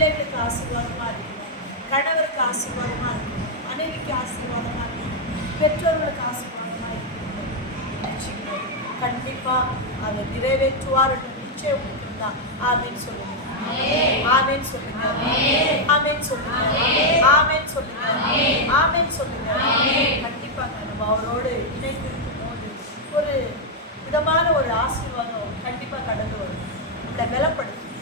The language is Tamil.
பிள்ளைகளுக்கு ஆசீர்வாதமாக இருக்கணும், கணவருக்கு ஆசீர்வாதமாக இருக்கணும், மனைவிக்கு ஆசீர்வாதமாக இருக்கணும், பெற்றோர்களுக்கு ஆசீர்வாதமாக இருக்கணும். கண்டிப்பாக அதை நிறைவேற்றுவார் என்ற நிச்சயம் தான். ஆமென் சொல்லுங்க, ஆமென் சொல்லுங்க, ஆமென் சொல்லுங்க, ஆமென் சொல்லுங்க, ஆமென் சொல்லுங்க. கண்டிப்பாக நம்ம அவரோடு இணைந்து இருக்கும்போது ஒரு விதமான ஒரு ஆசீர்வாதம் கண்டிப்பாக கடந்து வரும். நம்மளை பலப்படுத்தும்.